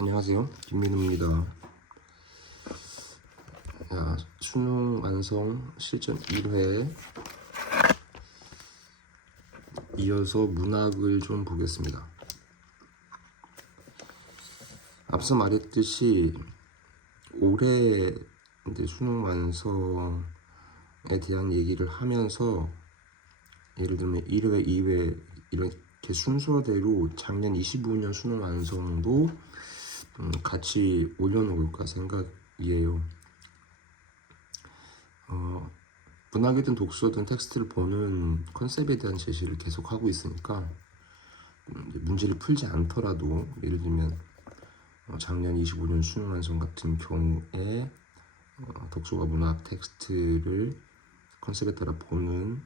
안녕하세요, 김민우입니다. 수능 완성 실전 1회 이어서 문학을 좀 보겠습니다. 앞서 말했듯이 올해 이제 수능 완성에 대한 얘기를 하면서 예를 들면 1회, 2회 이렇게 순서대로 작년 25년 수능 완성도 같이 올려놓을까 생각이에요. 문학이든 독서든 텍스트를 보는 컨셉에 대한 제시를 계속 하고 있으니까 문제를 풀지 않더라도 예를 들면 작년 25년 수능 완성 같은 경우에 독서와 문학 텍스트를 컨셉에 따라 보는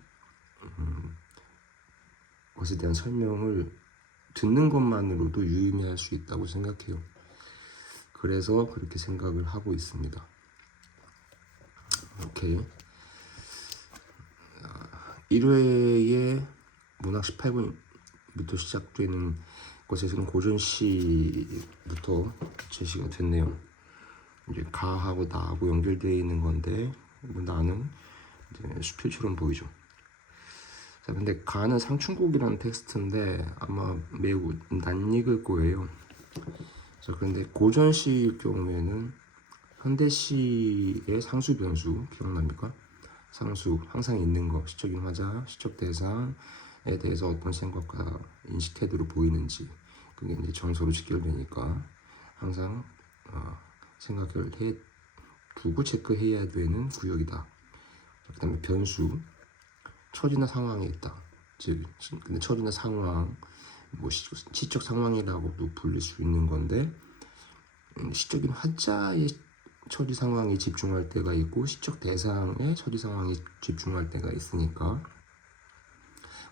것에 대한 설명을 듣는 것만으로도 유의미할 수 있다고 생각해요. 그래서 그렇게 생각을 하고 있습니다. 오케이. 1회에 문학 18분부터 시작되는 것에서는 고전시부터 제시가 됐네요. 이제 가하고 나하고 연결되어 있는 건데 나는 이제 수필처럼 보이죠. 자, 근데 가는 상춘곡이라는 텍스트인데 아마 매우 낯익을 거예요. 자, 그런데 고전시일 경우에는 현대시의 상수 변수 기억납니까? 상수 항상 있는 거, 시적인 화자, 시적 대상에 대해서 어떤 생각과 인식 태도로 보이는지 그게 이제 정서로 직결되니까 항상 생각을 해 두고 체크해야 되는 구역이다. 그다음에 변수, 처지나 상황에 있다. 즉, 근데 처지나 상황, 뭐 시적 상황이라고도 불릴 수 있는 건데 시적인 화자의 처리 상황에 집중할 때가 있고 시적 대상의 처리 상황에 집중할 때가 있으니까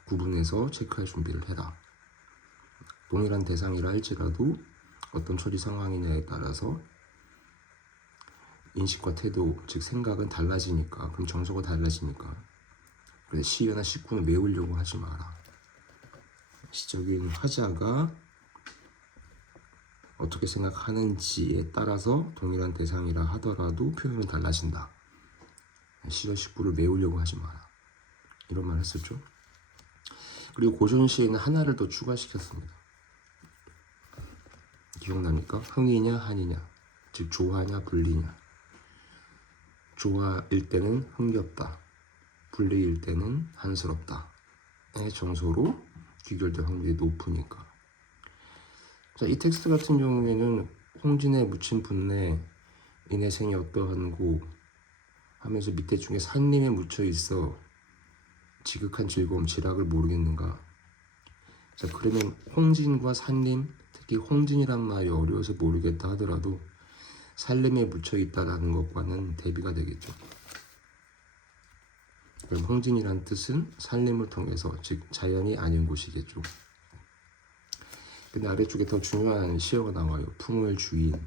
구분해서 체크할 준비를 해라. 동일한 대상이라 할지라도 어떤 처리 상황이냐에 따라서 인식과 태도, 즉 생각은 달라지니까, 그럼 정서가 달라지니까. 그래서 시여나 식구는 메우려고 하지 마라. 시적인 화자가 어떻게 생각하는지에 따라서 동일한 대상이라 하더라도 표현은 달라진다. 시여 식구를 메우려고 하지 마라. 이런 말 했었죠. 그리고 고전시에는 하나를 더 추가시켰습니다. 기억납니까? 흥이냐 한이냐, 즉 조화냐 분리냐. 조화일 때는 흥겹다, 분리일 때는 한스럽다의 정서로 귀결될 확률이 높으니까. 자, 이 텍스트 같은 경우에는 홍진에 묻힌 분내 인해생이 어떠한고 하면서 밑에 중에 산림에 묻혀 있어 지극한 즐거움 지락을 모르겠는가. 자, 그러면 홍진과 산림, 특히 홍진이란 말이 어려워서 모르겠다 하더라도 산림에 묻혀 있다라는 것과는 대비가 되겠죠. 그럼 홍진이란 뜻은 산림을 통해서, 즉 자연이 아닌 곳이겠죠. 근데 아래쪽에 더 중요한 시어가 나와요. 풍월주인.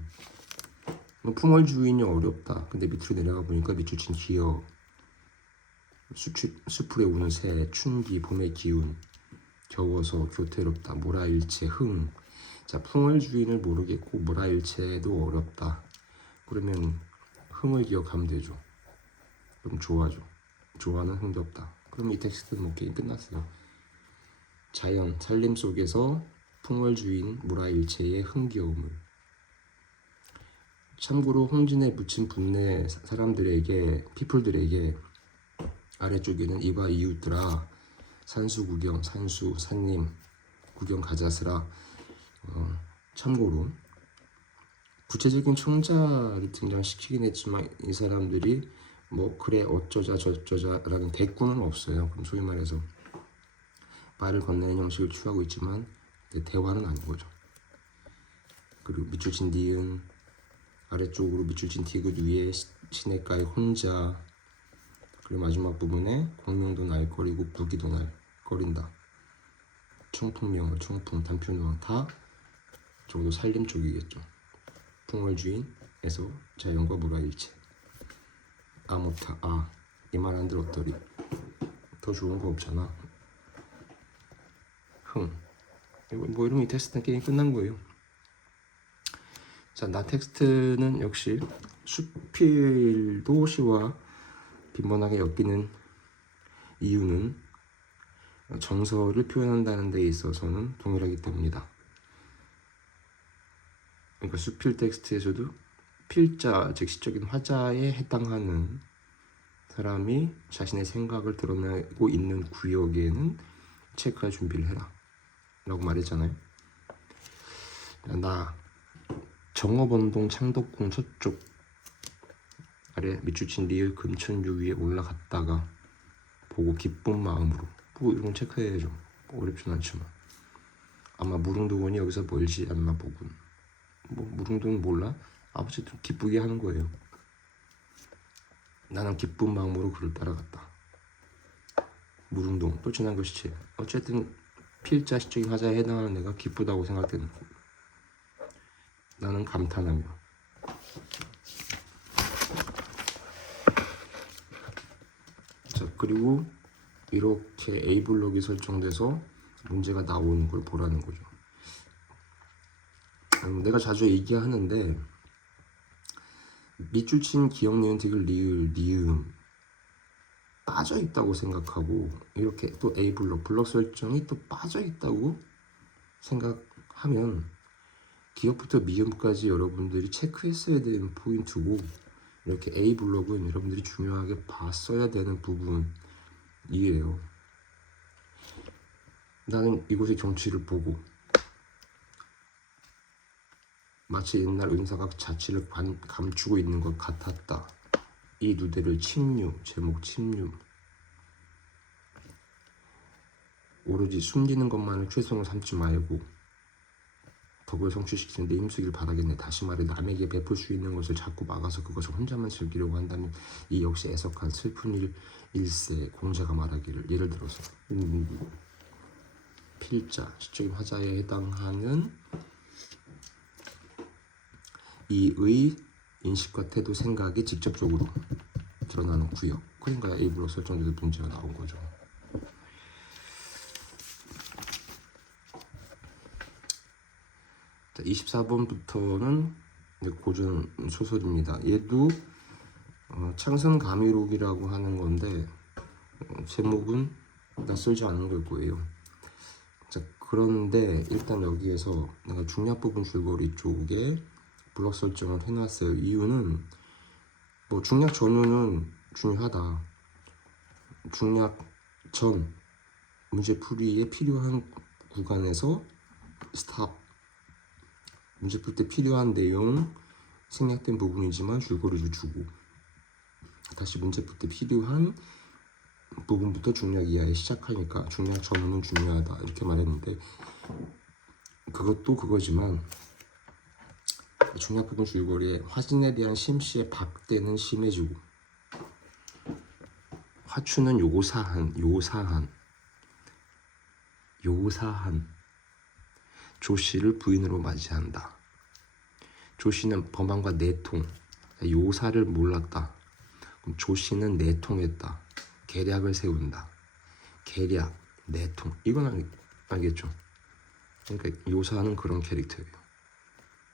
풍월주인이 어렵다. 근데 밑으로 내려가 보니까 밑줄 친 기어, 수풀에 우는 새, 춘기, 봄의 기운, 겨워서 교태롭다, 모라일체, 흥. 자, 풍월주인을 모르겠고 모라일체도 어렵다. 그러면 흥을 기억하면 되죠. 그럼 좋아죠. 좋아는 흥겹다. 그럼 이 텍스트는 뭐 게임 끝났어요. 자연, 산림 속에서 풍월주인, 모라일체의 흥겨움을. 참고로 홍진에 묻힌 분내 사람들에게, 피플들에게 아래쪽에는 이봐 이웃들아 산수 구경, 산수, 산림 구경 가자스라. 참고로 구체적인 청자를 등장시키긴 했지만 이 사람들이 뭐 그래 어쩌자 저쩌자라는 대꾸는 없어요. 그럼 소위 말해서 말을 건네는 형식을 취하고 있지만 대화는 아닌 거죠. 그리고 밑줄 친 니은, 아래쪽으로 밑줄 친 디귿 위에 시냇가에 혼자, 그리고 마지막 부분에 공명도 날거리고 부기도 날거린다. 청풍명을, 청풍, 단표노왕 다 적어도 산림 쪽이겠죠. 풍월주인에서 자연과 모라일체. 아모타, 이 말 안 들었더리. 더 좋은 거 없잖아. 흥. 뭐 이러면 이 테스트 게임 끝난 거예요. 자, 나 텍스트는 역시 수필도 시와 빈번하게 엮이는 이유는 정서를 표현한다는 데 있어서는 동일하기 때문이다. 그러니까 수필 텍스트에서도 필자, 즉 시적인 화자에 해당하는 사람이 자신의 생각을 드러내고 있는 구역에는 체크할 준비를 해라 라고 말했잖아요. 나 정업원동 창덕궁 서쪽 아래 밑줄친 리을 금천유 위에 올라갔다가 보고 기쁜 마음으로 뭐 이런 건 체크해야죠. 어렵진 않지만 아마 무릉도원이 여기서 멀지 않나 보군. 뭐 무릉도원 몰라? 어쨌든 기쁘게 하는 거예요. 나는 기쁜 마음으로 그를 따라갔다. 무릉동 또 지난 글씨체. 어쨌든 필자 시적인 화자에 해당하는 내가 기쁘다고 생각되는 거. 나는 감탄하며. 자, 그리고 이렇게 A 블록이 설정돼서 문제가 나오는 걸 보라는 거죠. 내가 자주 얘기하는데 밑줄 친 기억, 니은, 디귿, 리을, 니음 빠져 있다고 생각하고 이렇게 또 A 블록 설정이 또 빠져 있다고 생각하면 기억부터 미음까지 여러분들이 체크했어야 되는 포인트고 이렇게 A 블록은 여러분들이 중요하게 봤어야 되는 부분이에요. 나는 이곳의 정치를 보고 마치 옛날 은사각 자취를 감추고 있는 것 같았다. 이 누대를 침류, 제목 침류. 오로지 숨기는 것만을 최선을 삼지 말고 덕을 성취시키는 데 힘쓰길 바라겠네. 다시 말해 남에게 베풀 수 있는 것을 자꾸 막아서 그것을 혼자만 즐기려고 한다면 이 역시 애석한 슬픈 일세. 공자가 말하기를 예를 들어서 필자, 시적인 화자에 해당하는 이의 인식과 태도, 생각이 직접적으로 드러나는 구역. 그러니까 A 블록 설정돼서 문제가 나온 거죠. 자, 24번부터는 고전 소설입니다. 얘도 창선감의록이라고 하는 건데 제목은 낯설지 않은 걸 거예요. 자, 그런데 일단 여기에서 내가 중략 부분 줄거리 쪽에 블록 설정을 해놨어요. 이유는 뭐 중략 전후는 중요하다. 중략 전 문제 풀이에 필요한 구간에서 스탑. 문제 풀 때 필요한 내용 생략된 부분이지만 줄거리도 주고 다시 문제 풀 때 필요한 부분부터 중략 이하에 시작하니까 중략 전후는 중요하다 이렇게 말했는데 그것도 그거지만 중략 부분 줄거리에 화진에 대한 심씨의 박대는 심해지고 화추는 요사한 조씨를 부인으로 맞이한다. 조씨는 범한과 내통, 요사를 몰랐다. 그럼 조씨는 내통했다. 계략을 세운다. 계략, 내통, 이건 알겠죠? 그러니까 요사는 그런 캐릭터예요.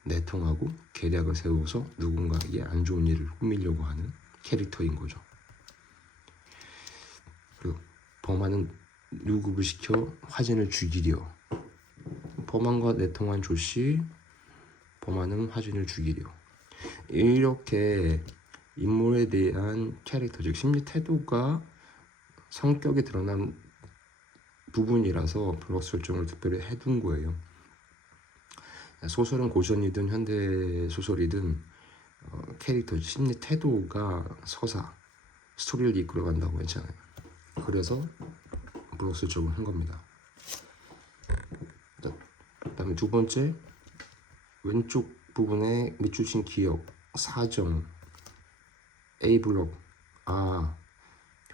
내통하고 계략을 세워서 누군가에게 안 좋은 일을 꾸미려고 하는 캐릭터인 거죠. 그리고 범한은 유급을 시켜 화진을 죽이려. 범한과 내통한 조씨, 범한은 화진을 죽이려. 이렇게 인물에 대한 캐릭터, 즉 심리 태도가 성격에 드러난 부분이라서 블록 설정을 특별히 해둔 거예요. 소설은 고전이든 현대 소설이든 캐릭터, 심리 태도가 서사, 스토리를 이끌어간다고 했잖아요. 그래서 블록 설정을 한 겁니다. 그 다음에 두 번째, 왼쪽 부분에 밑줄 친 기억, 사정, A 블록.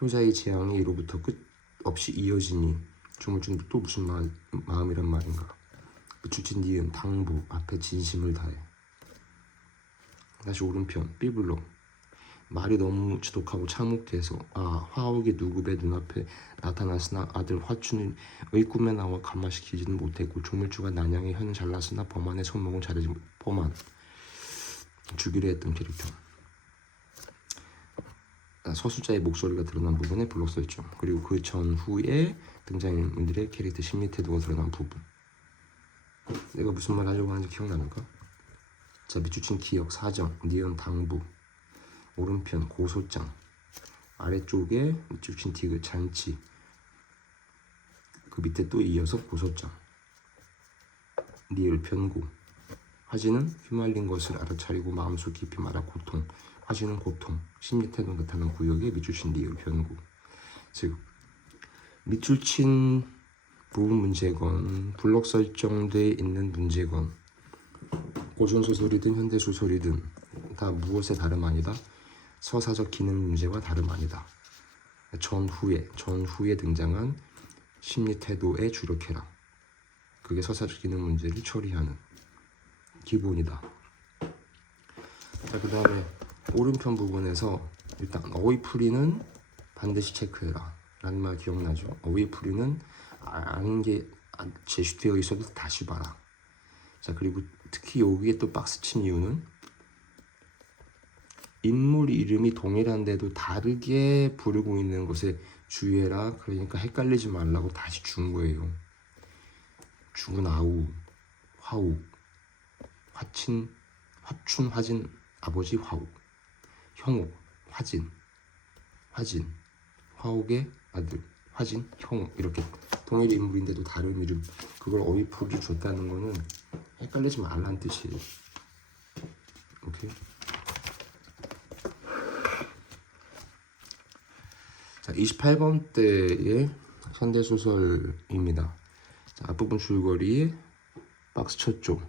효자의 재앙이 이로부터 끝없이 이어지니 조물주는 또 무슨 마음이란 말인가. 밑줄 친 니은, 당부, 앞에 진심을 다해. 다시 오른편, B 블록. 말이 너무 지독하고 참혹해서 화옥이 누구의 눈앞에 나타났으나 아들 화추는 의 꿈에 나와 감화시키지는 못했고 조물주가 난양의 혀는 잘났으나 범한의 손목은 자르지 범한. 주기로 했던 캐릭터. 서술자의 목소리가 드러난 부분에 블록 써있죠. 그리고 그 전후에 등장인물들의 캐릭터 심리 태도가 드러난 부분. 내가 무슨 말 하려고 하는지 기억나는가? 자, 밑줄친 기억, 사정, 니은, 당부, 오른편, 고소장, 아래쪽에 밑줄친 디귿, 잔치, 그 밑에 또 이어서 고소장, 니을, 편고, 화지는 휘말린 것을 알아차리고 마음속 깊이 말하 고통, 화지는 고통, 심리 태도 나타난 구역에 밑줄친 니을, 편고. 즉 밑줄친 부분 문제건 블록 설정돼 있는 문제건 고전소설이든 현대소설이든 다 무엇의 다름 아니다. 서사적 기능 문제와 다름 아니다. 전후에 등장한 심리 태도에 주력해라. 그게 서사적 기능 문제를 처리하는 기본이다. 자, 그 다음에 오른편 부분에서 일단 어휘풀이는 반드시 체크해라 라는 말 기억나죠? 어휘풀이는 아는 게 제시되어 있어도 다시 봐라. 자, 그리고 특히 여기에 또 박스 친 이유는 인물 이름이 동일한데도 다르게 부르고 있는 것에 주의해라. 그러니까 헷갈리지 말라고 다시 준 거예요. 죽은 아우, 화우, 화춘, 화진, 아버지 화우, 형우, 화진, 화옥의 아들, 화진, 형우. 이렇게 동일 인물인데도 다른 이름, 그걸 어휘풀이 줬다는 거는 헷갈리지 말라는 뜻이에요. 오케이. 자, 28번 때의 현대소설입니다. 자, 앞부분 줄거리 박스 쳤죠.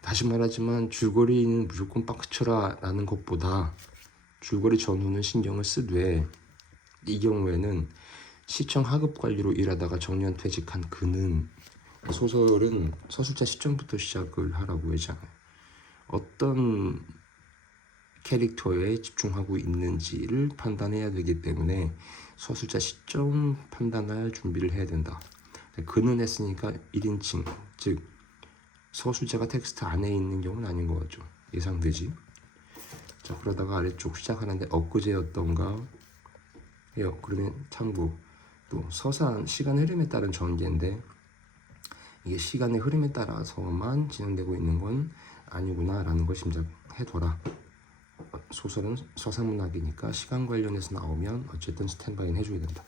다시 말하지만 줄거리는 무조건 박스 쳐라 라는 것보다 줄거리 전후는 신경을 쓰되, 이 경우에는 시청 하급 관리로 일하다가 정년 퇴직한 그는, 소설은 서술자 시점부터 시작을 하라고 하잖아요. 어떤 캐릭터에 집중하고 있는지를 판단해야 되기 때문에 서술자 시점 판단할 준비를 해야 된다. 그는 했으니까 1인칭, 즉 서술자가 텍스트 안에 있는 경우는 아닌 것 같죠. 예상되지. 자, 그러다가 아래쪽 시작하는데 엊그제였던가 해요. 그러면 참고. 또 서사 시간 흐름에 따른 전개인데 이게 시간의 흐름에 따라서만 진행되고 있는 건 아니구나 라는 걸 짐작해둬라. 소설은 서사문학이니까 시간 관련해서 나오면 어쨌든 스탠바이는 해줘야 된다.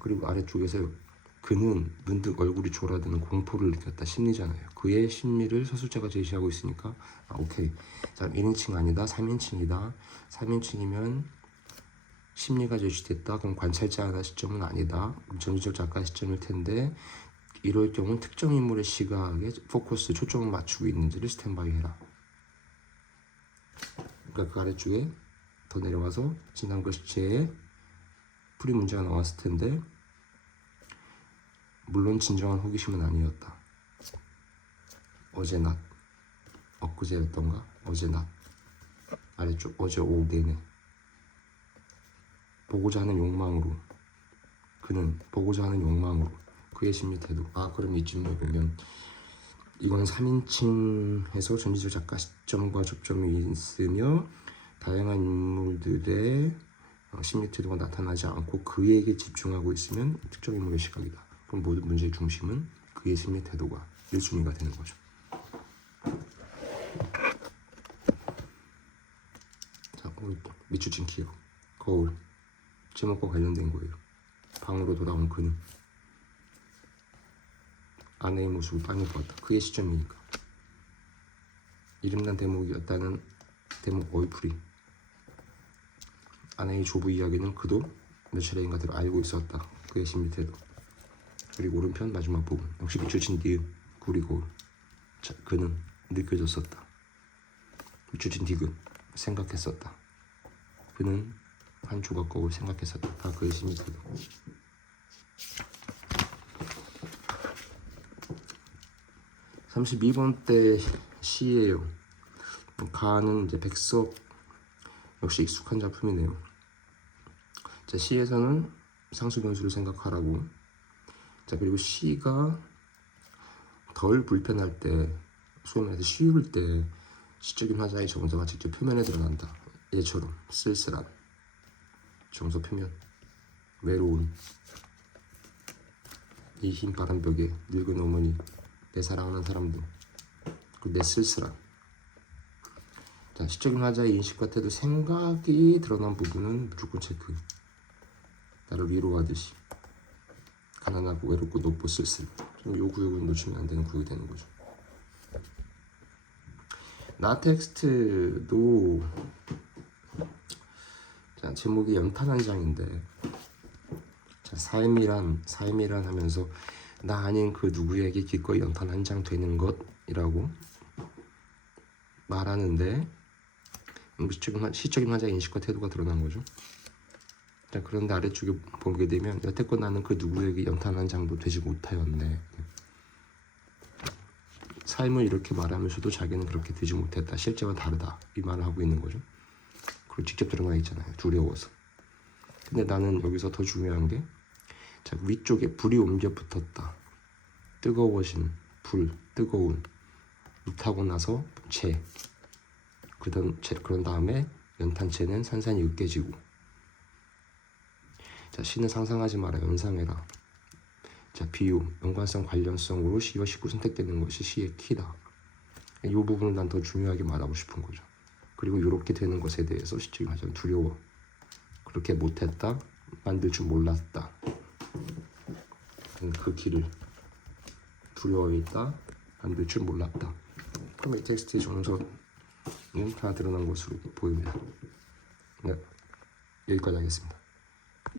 그리고 아래쪽에서 그는 문득 얼굴이 졸아드는 공포를 느꼈다. 심리잖아요. 그의 심리를 서술자가 제시하고 있으니까 오케이. 자, 1인칭 아니다. 3인칭이다. 3인칭이면 심리가 제시됐다. 그럼 관찰자 시점은 아니다. 그럼 전지적 작가 시점일 텐데 이럴 경우는 특정 인물의 시각에 포커스, 초점을 맞추고 있는지를 스탠바이 해라. 그러니까 그 아래쪽에 더 내려와서 지난 글씨체에 풀이 문제가 나왔을 텐데 물론 진정한 호기심은 아니었다. 어제 낮, 엊그제였던가? 어제 낮, 아래쪽 어제 오후 내내 보고자 하는 욕망으로, 그는 보고자 하는 욕망으로 그의 심리 태도. 그럼 이쯤에 보면 이거는 3인칭에서 전지적 작가 시점과 접점이 있으며 다양한 인물들의 심리 태도가 나타나지 않고 그에게 집중하고 있으면 특정 인물의 시각이다. 그럼 모든 문제의 중심은 그의 심리 태도가 1순위가 되는 거죠. 자, 밑줄친 기억, 거울, 제목과 관련된 거예요. 방으로 돌아온 그는 아내의 모습을 빤히 보았다. 그의 시점이니까. 이름난 대목이었다는 대목 어휘풀이. 아내의 조부 이야기는 그도 몇 차례인가 대로 알고 있었다. 그의 심리 태도. 그리고 오른편 마지막 부분 역시 밑줄친 디귿, 구리 거울. 자, 그는 느껴졌었다. 밑줄친 디귿, 생각했었다. 그는 한 조각 거울 생각했었다. 다 그의 심리 태도. 32번 때 시예요. 가는 이제 백석, 역시 익숙한 작품이네요. 자, 시에서는 상수 변수를 생각하라고. 자, 그리고 시가 덜 불편할 때, 소위 말해서 쉬울 때 시적인 화자의 정서가 직접 표면에 드러난다. 얘처럼 쓸쓸한 정서 표면, 외로운 이 흰 바람벽에 늙은 어머니, 내 사랑하는 사람들, 그리고 내 쓸쓸한. 자, 시적인 화자의 인식과 태도, 생각이 드러난 부분은 무조건 체크. 나를 위로하듯이 가난하고 외롭고 높고 쓸쓸. 요 구역은 놓치면 안 되는 구역이 되는 거죠. 나 텍스트도 자, 제목이 연탄 한 장인데, 자, 삶이란 하면서 나 아닌 그 누구에게 기꺼이 연탄 한 장 되는 것이라고 말하는데, 시적인 화자의 인식과 태도가 드러난 거죠. 자, 그런데 아래쪽에 보게 되면 여태껏 나는 그 누구에게 연탄 한 장도 되지 못하였네. 삶을 이렇게 말하면서도 자기는 그렇게 되지 못했다. 실제와 다르다. 이 말을 하고 있는 거죠. 그리고 직접 드러나 있잖아요. 두려워서. 근데 나는 여기서 더 중요한 게, 자, 위쪽에 불이 옮겨 붙었다. 뜨거워진 불, 뜨거운. 불타고 나서 그런 다음에 연탄체는 산산이 으깨지고. 자, 시는 상상하지 마라. 연상해라. 자, 비유, 연관성, 관련성으로 시와 시구 선택되는 것이 시의 키다. 이 부분을 난 더 중요하게 말하고 싶은 거죠. 그리고 이렇게 되는 것에 대해서 시적인 화자는 두려워. 그렇게 못했다. 만들 줄 몰랐다. 그 길을 두려워했다. 만들 줄 몰랐다. 그럼 이 텍스트의 정서는 다 드러난 것으로 보입니다. 네, 여기까지 하겠습니다.